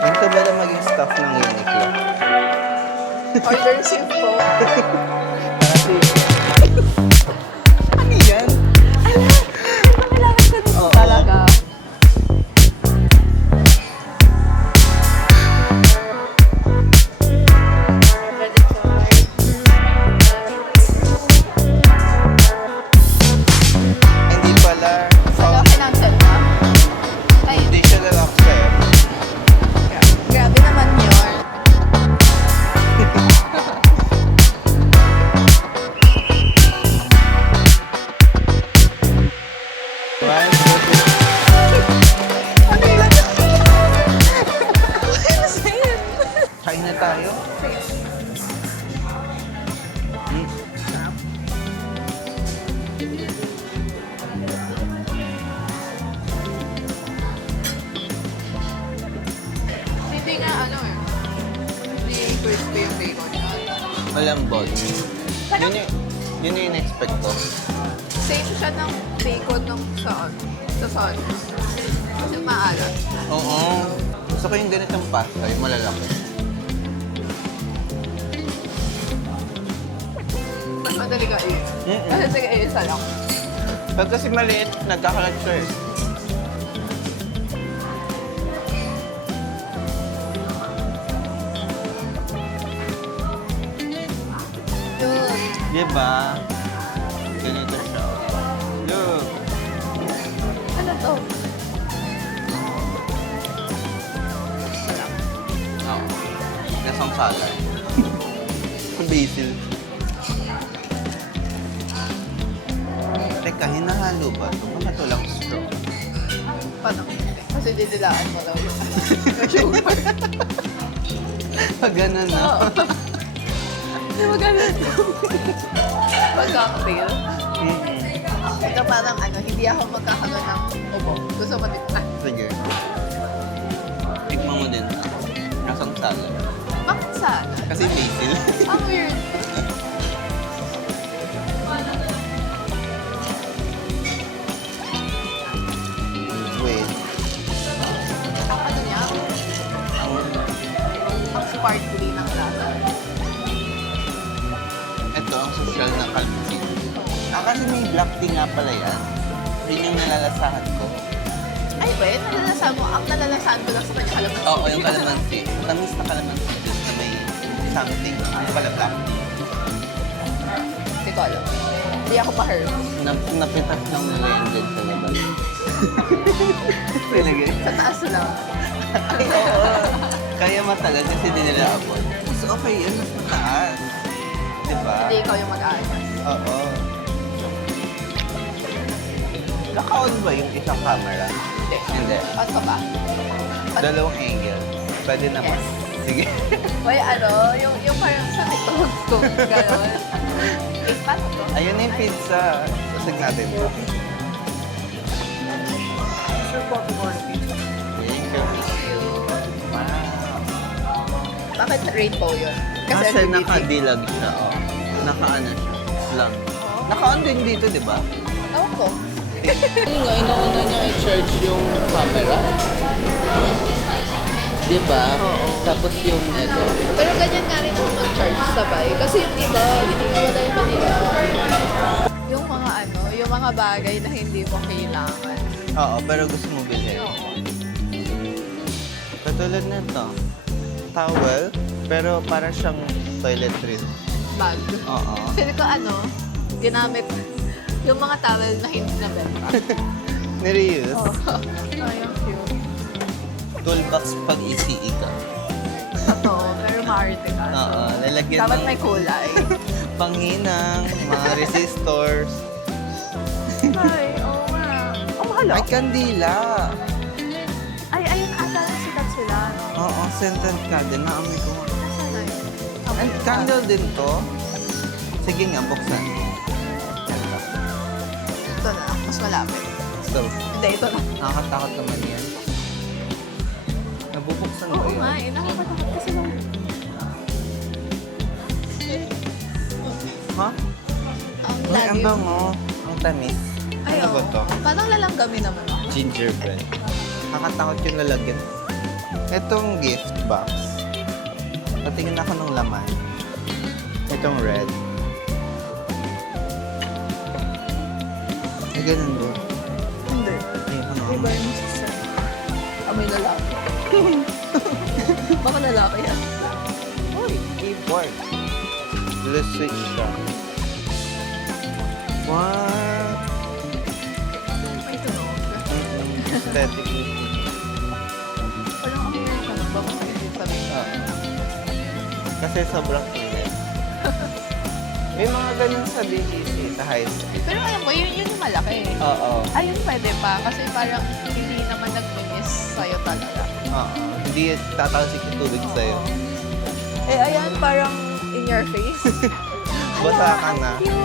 Ganito ba na maging staff ng Uniqlo? Order receive po. Kasi, ano yan? Kailangan ko dito Oo. talaga. Credit card. Hindi pala. Ano, kinancel na? Ay, Hindi siya na-accept. grabe naman yun. Right? Ano yun? Ano sa'yo? Kain na tayo. Mm. Hindi nga ano eh. Hindi crispy yung bacon yun. Malambot. Yun yung in-expect ko. Same siya ng bacon ng sa son. Kasi maalat. Oo. Gusto ko yung ganitong pasta, yung malalaki. Mas madali ka eh. Mm-mm. Kasi sige, isa lang. Pag kasi maliit, nagkakalat siya eh. Yun. Diba? Ganito siya. Look. Ano to? Oo. Gasang salad. Basil. Teka, hinahalo ba ito? Baka ito lang straw. Paano? Kasi didilaan mo daw yung sugar. Pag ganun na. Oo. Di ba ganun? Pag-cocktail. Ito parang ano, hindi ako magkakaroon ng ubo. Gusto mo din. Ah, Sige. Tikman mo din. Gasang salad. bakit sana? Kasi basil. Ang weird. Wait. Ang ano niya? Ang sparkly ng lasa. Ito ang social na kalbusin. Kasi may black tea nga pala yan. Yun yung nalalasahan ko. Ay, ba yun? Nalalasahan mo? Ang nalalasahan ko lang sa kanya kalamansi. Oo, yung kalamansi. Tamis na kalamansi. Just na may something. Ano pala black tea? Hindi ko alam. Hindi ako pa-herb. Napitas lang nila yan dyan sa labas. Talaga? Sa taas lang. Ay, oo. Kaya matagal kasi di nila abot. Mas okay yan, mas mataas. Diba? Hindi ikaw yung mag-aayos. Oo. Naka-on ba yung isang camera? Hindi. Hindi. On ka ba? Dalawang angle. Pwede naman. Yes. Sige. Uy, ano? Yung parang sa TikTok ko. Ganon. Eh, paano to? Ayun na yung pizza. Sasag natin to. Sure po ako for pizza. Thank you. Wow. Bakit rainbow yun? Kasi LGBT. nakadilag siya. Oh. Naka-ano siya. Lang. Naka-on din dito, di ba? Ewan ko. Hindi nga, inauna niya i-charge yung camera. Di ba? Oo. Tapos yung ito. Pero ganyan nga rin ako mag-charge sabay. Kasi yung iba, hindi ko wala yung kanila. Yung mga ano, yung mga bagay na hindi mo kailangan. Oo, pero gusto mo bilhin. Oo. Katulad nito. Towel, pero para siyang toiletries. Bag. Oo. Kasi ko ano, ginamit yung mga towel na hindi na benta. Nireuse. Oo. Ay, ang cute. Toolbox pag ECE ka. Totoo, pero maarte ka. Oo, lalagyan Dapat ng may kulay. panghinang, mga resistors. Ay, oo nga. Oh, mahal Ay, kandila. Ay, ayun ata na sikat sila. Oo, scented candle. Naamoy ko nga. Nasaan na yun? And candle din to. Sige nga, buksan. Ito na, mas malapit. So, Hindi, ito na. nakakatakot naman yan. Nabubuksan ba Oo yun? nga, nakakatakot kasi nung... Ha? Ang Ay, lagi. ang bango. Ang tamis. Ay, Ano ba oo. to? Parang lalanggamin naman ako. Gingerbread. Nakatakot yung lalagyan. Itong gift box. Patingin ako ng laman. Itong red. Ay, ganun ba? Hindi. Ayun, ano? Iba yung sa amoy lalaki. Baka lalaki yan. Uy, keyboard. Let's switch siya. What? May tunog. Aesthetic. Parang ang hirap ka na. Baka may sabihin. Kasi sobrang init. May mga ganun sa BGC, sa high school. Pero alam mo, yun yung malaki. Oo. Ayun pwede pa. Kasi parang hindi naman nag-miss sa'yo talaga. Oo. Hindi tatalsik yung tubig sa'yo. Eh, ayan, parang in your face. Basa ka na. Cute.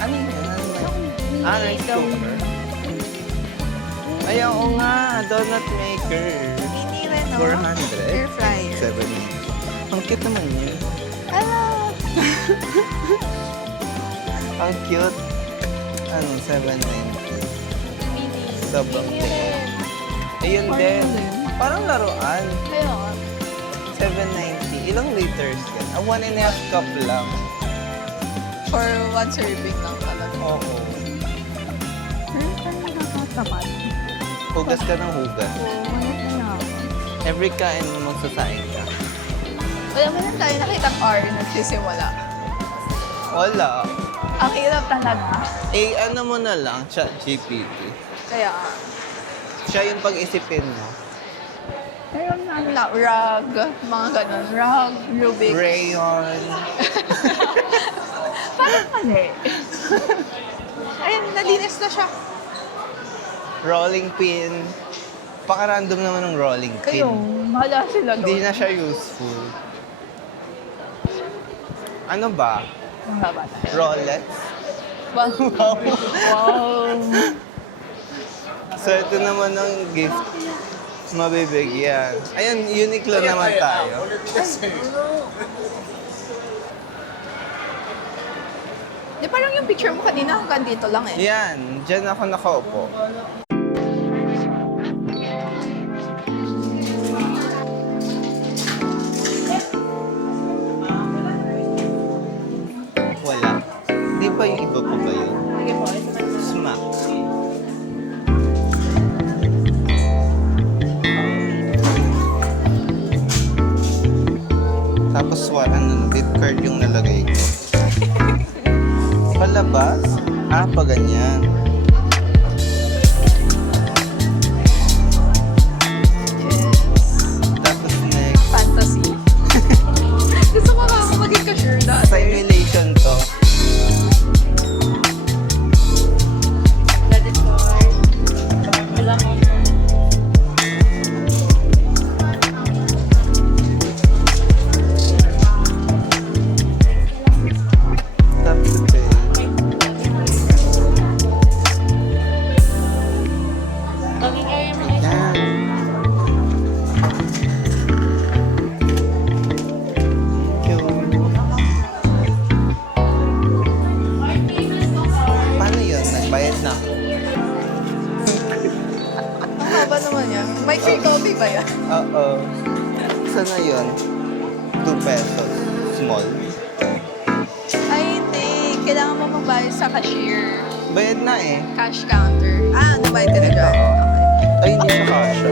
Ano yun? Ano yun? Mini Rice daw. cooker. Ay, oo nga. Donut maker. Mini rin, no? 400. Air fryer. 7. Ang cute naman yun. Hello! Ang cute. Ano, 790. Mini. Sobrang Mini cute. rin. Ayun Parang din. ano yun? Parang laruan. Kaya nga. 790. Ilang liters yan? 1.5 cup lang. For one serving lang talaga. Oo. Pero parang nakakatamad. Hugas ka ng hugas. Oo, na. Every kain mo magsasaing ka. Wala mo lang tayo nakitang R na nagsisimula. Wala. Ang hirap talaga. Eh, ano mo na lang, ChatGPT. Kaya nga. Siya yung pag-isipin mo. Meron na rug, mga ganun. Rug, Rubik. Rayon. Parang mali. Ayun, nalinis na siya. Rolling pin. Paka-random naman ng rolling pin. Kayo, mahala sila Hindi doon. na siya useful. Ano ba? Ang baba tayo. Rolex? Wow. Wow. Wow. So, ito naman ang gift mabibigyan. Ayun, Uniqlo naman tayo. Di parang yung picture mo kanina hanggang dito lang eh. Yan, dyan ako nakaupo. Wala. Di ba yung iba pa ba yun? Sige po, ito na. Smack. Tapos ano, gift card yung nalagay ko. Palabas? Ah, pa ganyan. Yes. Tapos next, Fantasy. Gusto ko nga ako maging cashier dati. simulation to. Credit card. Wala ko. Tapos Maging area mo yan. Paano yun? Nagbayad na. Ang haba naman yan. May free coffee ba yan? Oo. Saan na yun? 2 pesos. Small. Ay, hindi. Kailangan mo magbayad sa cashier. Bayad na eh. Cash counter. Ah, nabayad ka na dyan. Ay, hindi siya kasha.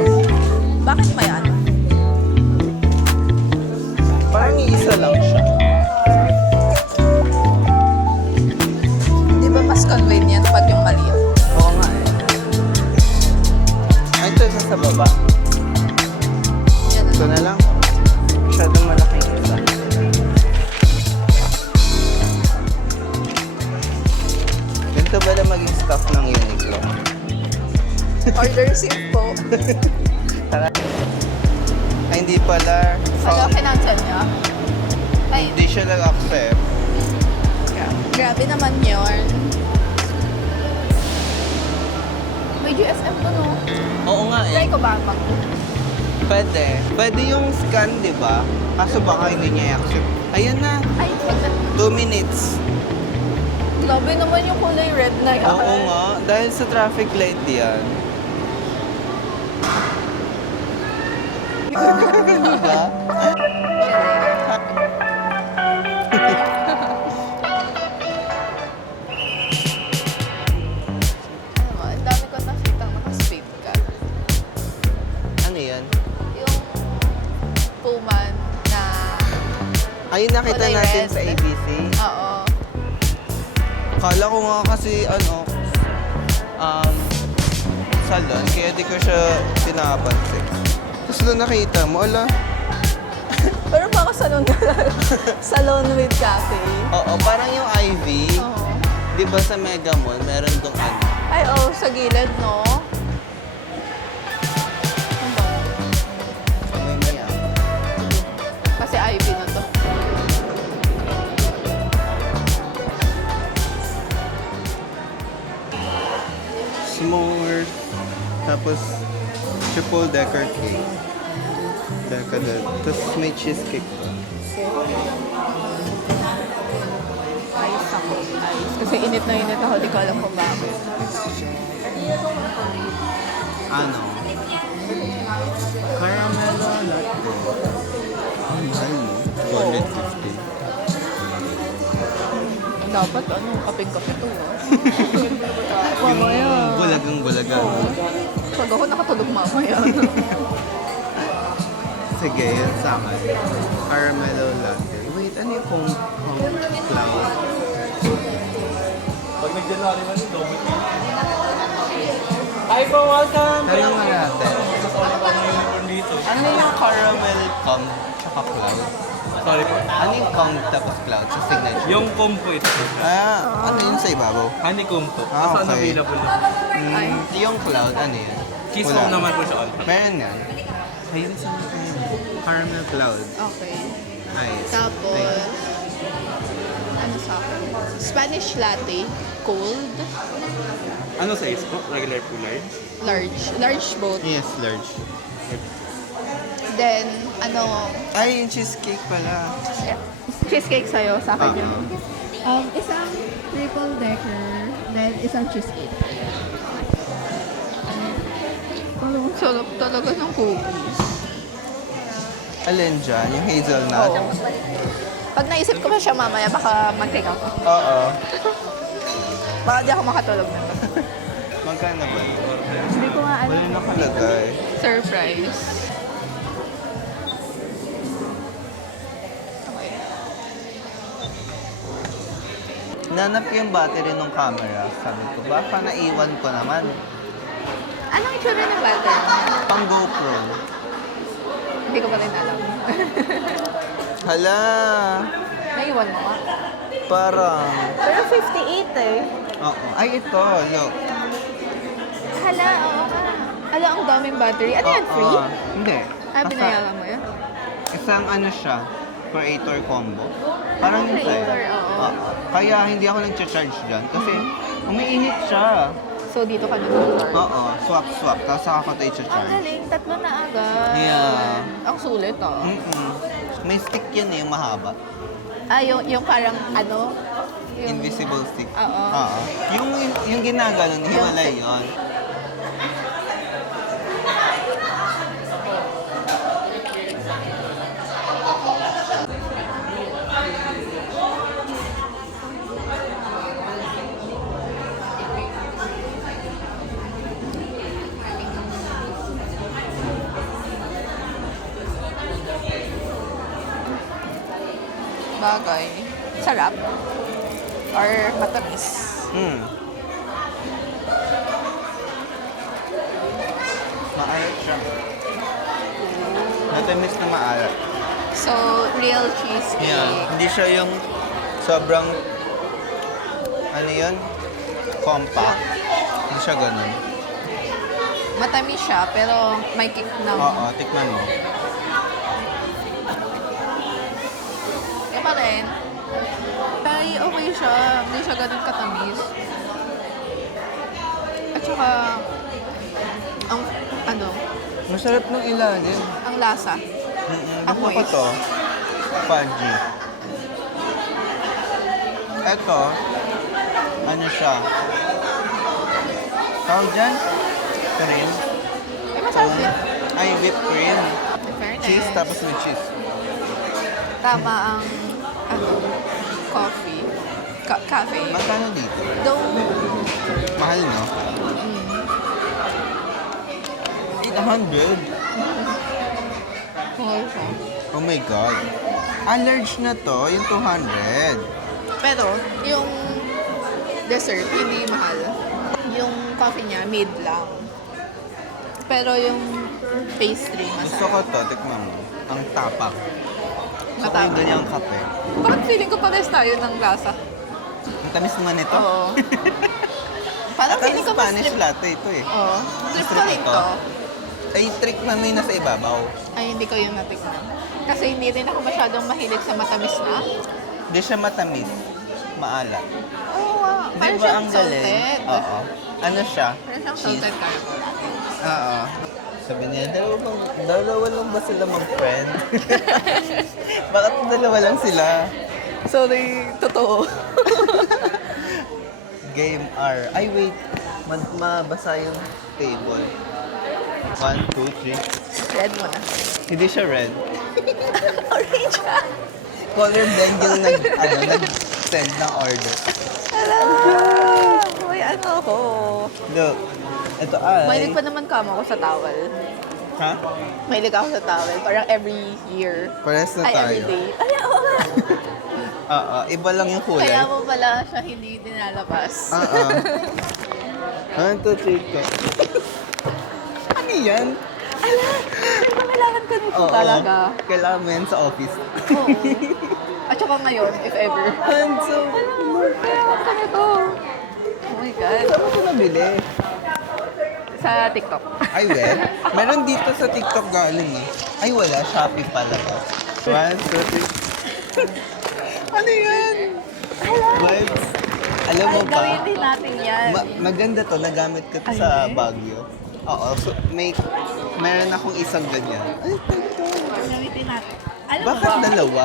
Bakit may ano? Parang isa lang siya. Di ba mas convenient pag yung maliit? Oo nga eh. Ay, ito isa sa baba. Yan Ito na lang. Masyadong malaking isa. Ganito ba na maging staff ng Uniqlo? Order receipt po. Tara. Ay, hindi pala. Pagka-financial niya. Ay, Hindi siya nag-accept. grabe naman yun. May GSM to, no? Oo nga Try eh. ko ba mag... Pwede. Pwede yung scan, di ba? Kaso baka hindi niya i-accept. Ayan na. Ay, 2 minutes. grabe naman yung kulay red na yan. Oo nga. Dahil sa traffic light yan. Diba? Ano mo, ang dami ko nakita naka-speed ka. Ano yan? Yung Puman na, Ayun nakita Kulay natin red. sa ABC. oo. Kala ko nga kasi salon, kaya di ko siya pinapansin. Tapos doon nakita mo, ala, Pero baka salon na lang. Salon with cafe. oo, parang yung Ivy, Oo. di ba sa Mega Mall, meron dong ano. Ay, oh, sa gilid, no? Ang dami. May maya. Kasi IV na to. S'mores, tapos triple decker cake. Decadent. Tapos may cheesecake pa. Ayos ako. Ayos. Kasi init na init ako. Di ko alam kung bakit. Ano? Caramel latte. Ang mahal mo. 250. Dapat, ano, kaping-kape to, ah. Yung bulagang-bulaga. Pag ako nakatulog mamaya. Sige, yun sa akin. Caramel latte. Wait, ano yung kung flower? Pag nag-January na nito, hi po, welcome! Tanong nga natin. Kasama ko ng uniform dito. Ano yung caramel cum tsaka cloud? Sorry po. Ano yung cum tapos cloud sa signature? Yung comb po ito. Ano yun sa ibabaw? Honeycomb po. Ah, Saan okay. available na? Yung cloud, ano yun? Cheese Wala. foam naman po siya. Meron yan. Ayun sa akin. Caramel cloud. Okay. Nice. Tapos, ano sa akin? Spanish latte, cold, Ano size po? Regular po large? large. Large both. Yes, large. Then, ano, Ay, yung cheesecake pala. cheesecake sa'yo, sa akin yun. Oo. Isang triple decker, then isang cheesecake. Ang sarap talaga ng cookies. Alin dyan? Yung hazelnut? Oo. Pag naisip ko pa siya mamaya, baka mag-take ako. Oo. Baka di ako makatulog na to. Magkano ba? Hindi ko nga Wala nakalagay. Surprise. Okay. Nanap ko yung battery ng camera. Sabi ko, baka naiwan ko naman. Anong itsura ng battery? Pang GoPro. Hindi ko pa rin alam. Hala! Naiwan mo nga. Parang... Pero 58 eh. Oo. Ay, ito. Look. Hala, oo nga. Hala, ang daming battery. Ano yan, free? Oo. Hindi. Ah, Basta binayaran mo yan? isang ano siya, creator combo. Parang yun sa'yo. Creator, oo. Kaya hindi ako nag-charge dyan. Kasi umiinit siya. So, dito ka nag-start. Oo. Swap-swap. Tapos saka ko ito Ang i-charge. galing, tatlo na agad. Yeah. Ang sulit ah. May stick yun eh, yung mahaba. Ah, yung parang ano? Yung... Invisible stick. Oo. Oo. Yung ginaganon, hiwalay yun. Bagay. Sarap. Or matamis. Mm. Maalat siya. Matamis na maalat. So, real cheesecake. Yeah. Hindi siya yung sobrang, ano yun? Compact. Hindi siya ganun. Matamis siya, pero may kick ng... Oo, tikman mo. Yung pa rin. Ay, okay siya. Hindi siya ganun katamis. At saka, ang, ano, Masarap ng ilalim. ang lasa. Gusto ko Amoy. to. Fudgy. Eto, ano siya? Tawag dyan? Cream? Ay, masarap din. Ay, whipped cream. In cheese, tapos may cheese. Tama ang, ano, coffee. Cafe. Magkano dito? Though, Mahal, no? 800. mahal siya. Oh my God. Large na to, yung 200. Pero, yung dessert, hindi mahal. Yung coffee niya, mid lang. Pero yung pastry, Gusto ko masarap. to, tikman mo. Ang tapak. Gusto ko yung Matapang. ganyang kape. Bakit feeling ko pares tayo ng lasa? Ang tamis naman ito. Oo. Parang At feeling ko Spanish mas latte ito eh. Oo. Trip ko Trip rin ito? to. Ay, trick na may nasa ibabaw. Ay, hindi ko yung natikman. Kasi hindi rin ako masyadong mahilig sa matamis na. Hindi siya matamis. Maalat. Oo, ah. Di Parang ba siyang ang galing? salted. Oo. Ano siya? Parang siyang Cheese. salted caramel. Oo. Sabi niya, dalawa lang ba sila mag-friend? Bakit dalawa lang sila? Sorry, totoo. Game R. Ay, wait. Mabasa yung table. 1, 2, 3. Red mo na. Hindi siya red. Orange ka. Color blend yung nag-send ng order. Hello! Uy, ano ako? Look. Ito ay... Mahilig pa naman kamo ko sa towel. Ha? Mahilig ako sa towel. Parang every year. Pares na Ay, tayo. every day. Ay, oo nga. Oo. Iba lang yung kulay. Kaya mo pala siya hindi dinalabas. Oo. 1, 2, 3, go. Ano yan? Ala, kailangan ko nito Oo. talaga. Kailangan mo yan sa office. Oo. At saka ngayon, if ever. Handsome. Kailangan ko nito. Oh my God. Saan mo ito nabili? Sa TikTok. Ay, well. Meron dito sa TikTok galing eh. Ay, wala. Shopee pala to. 1, 2, 3. Ano yan? Vibes. Alam mo Ay, ba? gawin din natin yan. Maganda to. Nagamit ko to Ay, sa eh? Baguio. Oo. So, meron akong isang ganyan. Ay, ito. Gamitin natin. Alam Bakit mo ba? dalawa?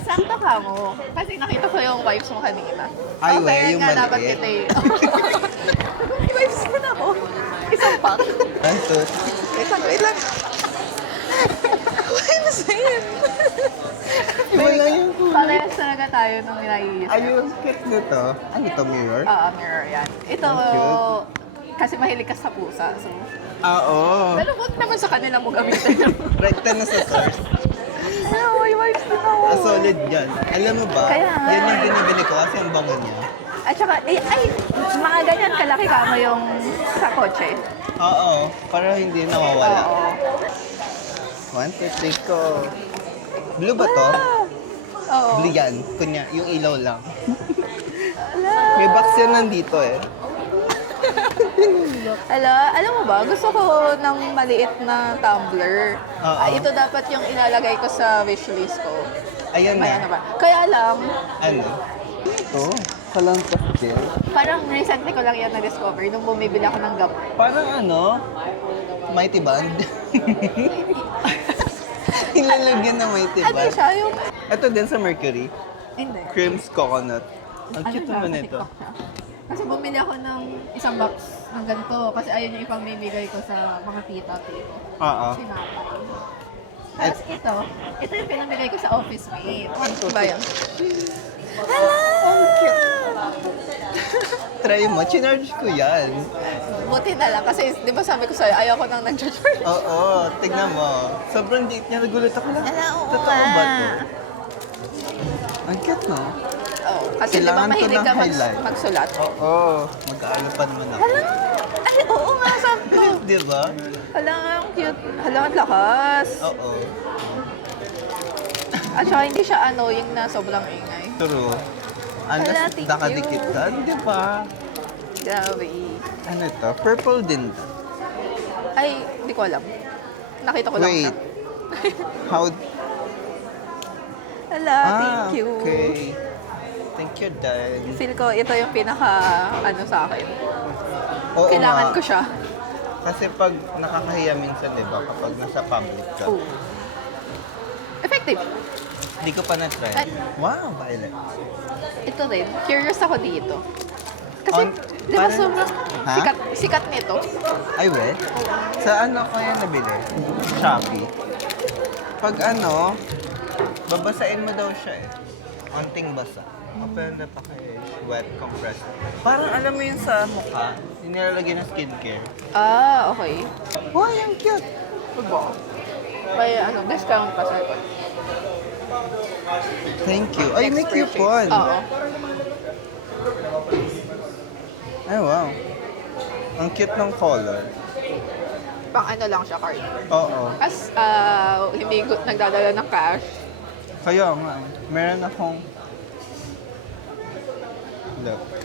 Sakto ka mo. Kasi nakita ko yung vibes mo kanina. Ay, Oh, we, kaya yung nga dapat maliit. kita eh. May vibes mo na ako. Isang pack. 1, 2, 3. Wait lang. Why the same? Wala yung kulay. Parehas talaga tayo nung naiisip. Ayun, cute nito. Ano to, mirror? Mirror yan. Ito, Cute. kasi mahilig ka sa pusa. So, Oo. pero wag naman sa kanila mo gamitin. Rekta na sa source. Ano, may vibes din ako. Solid yan. Alam mo ba, Kaya nga. yan yung binibili ko kasi ang bango niya. At saka, ay, mga ganyan kalaki ka mo yung sa kotse. Oo, para hindi nawawala. Oo. 1, 2, 3 ko. Blue ba to? Oo. Blue yan. Kunya, yung ilaw lang. Ala. May box yan nandito eh. Alam mo ba, gusto ko ng maliit na tumbler. Oo. Ito dapat yung ilalagay ko sa wishlist ko. Ayan May ano na. ba? Kaya lang, Ano? Ito? Kalang pastel. parang recently ko lang yan na-discover nung bumibili ako ng gap. Parang ano? Mighty Band. Ilalagyan na Mighty Ano Band. siya? Yung... Ito din sa Mercury. Hindi. Creams Coconut. Ang Ano cute siya? naman Sa ito. TikTok siya. Kasi bumili ako ng isang box ng ganito kasi ayun yung ipamimigay ko sa mga tita-tito. Oo. Sinapay. Tapos ito yung pinamigay ko sa office mate. Ano ba yun? Hello! Ang cute. Try mo. Chinarge ko yan. Buti na lang kasi di ba sabi ko sa'yo, ayaw ko nang nag-charge. Oo. Tignan mo. Sobrang date niya. Nagulat ako lang. Oo Totoo nga. ba to? Ang cute, no? Oo. Kasi di ba Kailangan ko mahilig ng ka highlight. magsulat? Oo. Mag-aalo pa naman ako. Hala! Ay, oo nga, sakto. Di ba? Hala nga, ang cute. Hala, ang lakas. Oo. At saka hindi siya annoying na sobrang ingay. True. Ano, Hala, thank nakadikit you. ka? Di ba? Grabe. Ano to? Purple din to. Ay, hindi ko alam. Nakita ko lang Wait. siya. How? Hala, thank you. Okay. Thank you, Dan. Feel ko ito yung pinaka, ano sa akin. Oo Kailangan nga. ko siya. Kasi pag nakakahiya minsan, di ba? Kapag nasa public ka. Oo. Effective. Hindi ko pa na-try. Ay. Wow, violet. Ito rin. Curious ako dito. Kasi, di ba parang- sobrang Ha? sikat nito? Ay, we? Sa ano ko yan nabili? Shopee. Pag ano, babasain mo daw siya eh. Onting basa. Open na pa kayo. Wet compressed. Parang alam mo yun sa mukha, yung nilalagay ng skincare. Ah, okay. Wow, ang cute! Ba? May discount pa sa Thank you. Ay, may coupon. Oo. Ay, wow. Ang cute ng color. Pang ano lang siya, card. Oo. As, hindi ko nagdadala ng cash. Kaya nga, meron akong... Look.